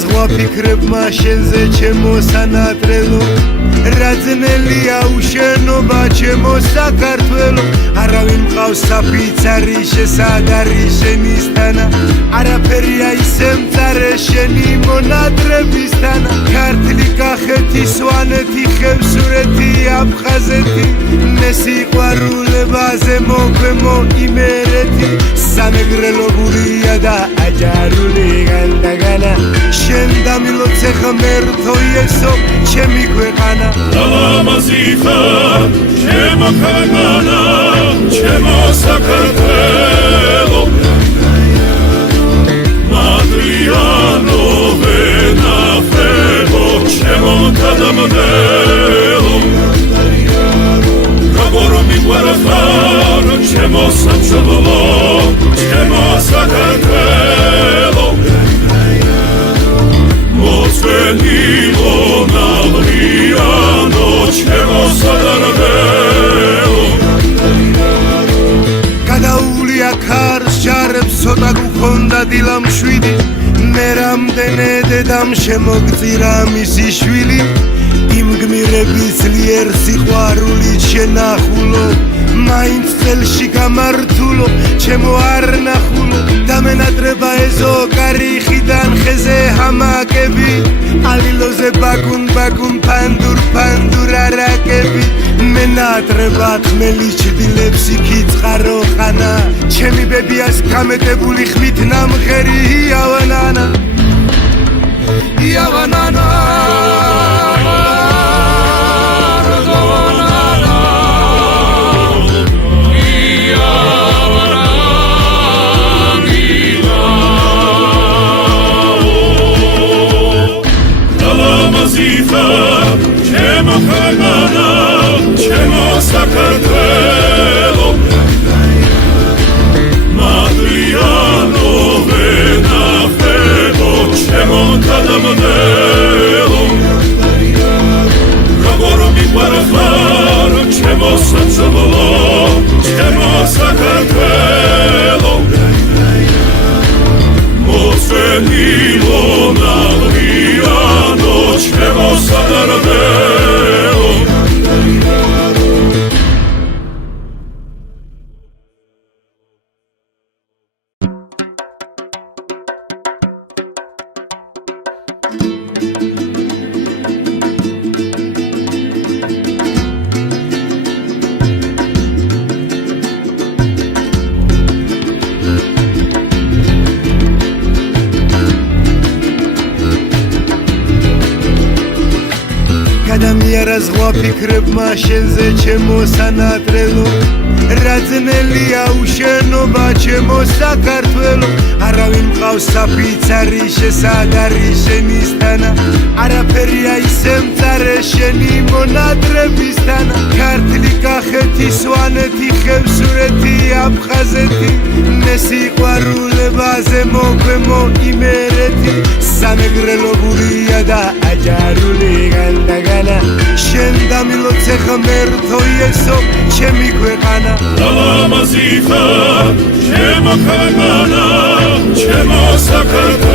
ზღვა ფიქრებმა შენზე ჩემო სანატრელო რაძნელია უშენობა ჩემო საქართველო არავინ მყავს საფიცარი შესაგარი შენისთანა არაფერია ისე მწარე შენი მონატრებისთანა ქართლი კახეთი სვანეთი ხევსურეთი აფხაზეთი მესიყვარულებაზე მოგვემო იმერეთი სამეგრელობურია და აჯარული განდაგანა შენ დამილოცე ღმერთო იესო ჩემი ქვეყანა ლამაზია ჩემო ქვეყანა ჩემო საქართველო მადრიანო ვენაფრებო ჩემო გადამოდელო როგორ მიყვარხარ ჩემო სამშობლო ჩემო საქართველო მოწვენილო მადრიანო ჩემო სადარბელო გადაულია ქარს ჯარებს ცოტა გუქონდა დილამ შვიდი მე რამდენე დედამ შემოგწირა მისი შვილი იმ გმირების ძლიერ სიყვარულით შენახულო მაინც წელში გამართულო ჩემო არ ნახულო დამენატრება ეზო კარიხიდან ხეზე ჰამაკები ალილოზე ბაგუნ ბაგუნ ფანდურ ფანდურ არაკები მენატრება ხმელი ჩდილებს იქით წყარო ხანა ჩემი ბებიას გამეტებული ხმით ნამღერი იავანანა იავანანა ჩემო ქვეყანა ჩემო საქართველო მადრიანო ვენაფრებო ჩემო გადამოდელო როგორ მიყვარხარ ჩემო სამშობლო ჩემო საქართველო მოწვენილო მადრიანო ჩემო სადარბელო გადამიარა ზღვა ფიქრებმა შენზე ჩემო სანატრელო რაძნელია უშენობა ჩემო საქართველო არავინ მყავს საფიცარი შესაგარი შენისთანა არაფერია ისე მწარე შენი მონატრებისთანა ქართლი კახეთი სვანეთი ხევსურეთი აფხაზეთი მესიყვარულებაზე მოგვემო იმერეთი სამეგრელობურია და აჯარული განდაგანა შენ დამილოცე ღმერთო იესო ჩემი ქვეყანა ლამაზია ჩემო ქვეყანა ჩემო საქართველო